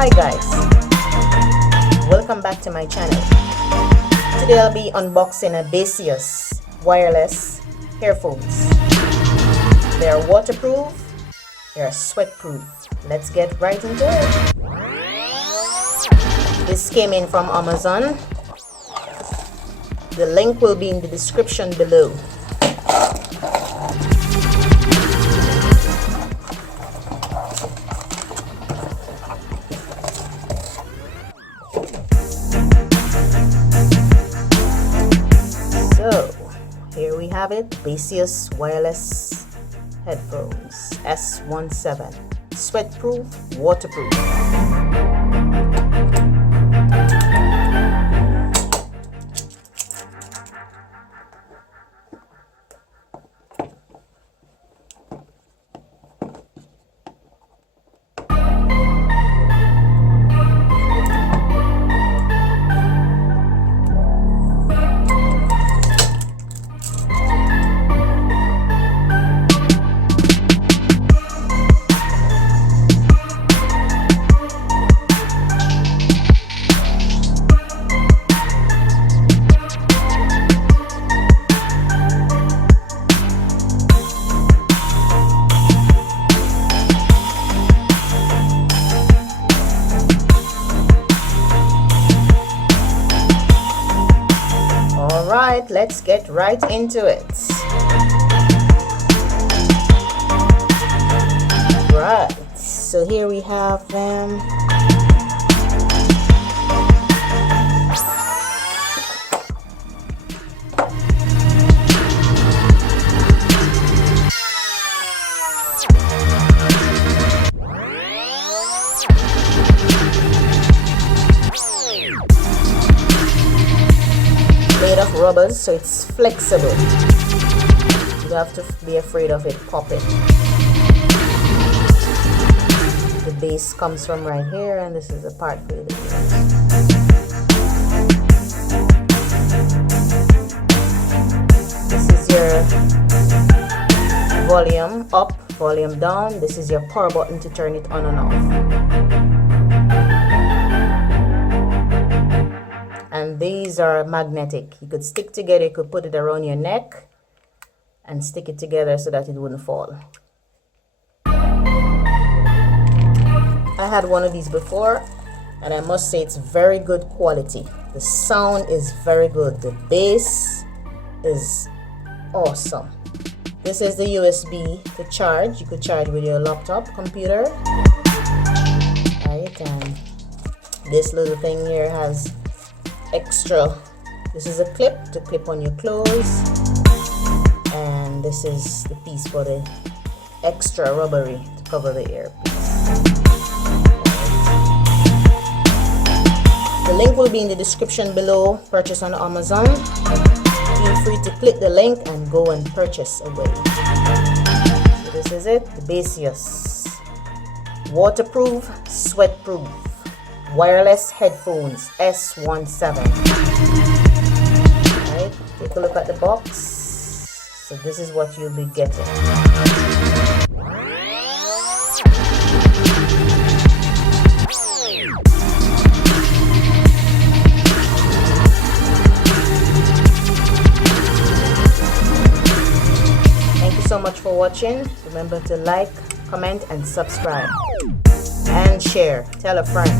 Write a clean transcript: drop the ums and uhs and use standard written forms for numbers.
Hi guys, welcome back to my channel. Today I'll be unboxing a Baseus wireless earphones. They are waterproof, they are sweatproof. Let's get right into it. This came in from Amazon. The link will be in the description below. So here we have it, Baseus wireless headphones S17, sweatproof, waterproof. Alright, let's get right into it. Right, so here we have them. Made of rubbers, so it's flexible. You don't have to be afraid of it popping. The base comes from right here, and this is the part for you to use. This is your volume up, volume down. This is your power button to turn it on and off. And these are magnetic. You could stick together, you could put it around your neck and stick it together so that it wouldn't fall. I had one of these before, and I must say it's very good quality. The sound is very good. The bass is awesome. This is the USB to charge. You could charge with your laptop, computer. Right, and this little thing here has extra. This is a clip to clip on your clothes, and this is the piece for the extra rubbery to cover the earpiece. The link will be in the description below. Purchase on Amazon. Feel free to click the link and go and purchase away. So this is it, the Baseus waterproof, sweatproof wireless headphones S17. Right, take a look at the box. So this is what you'll be getting. Thank you so much for watching. Remember to like, comment and subscribe, and share. Tell a friend.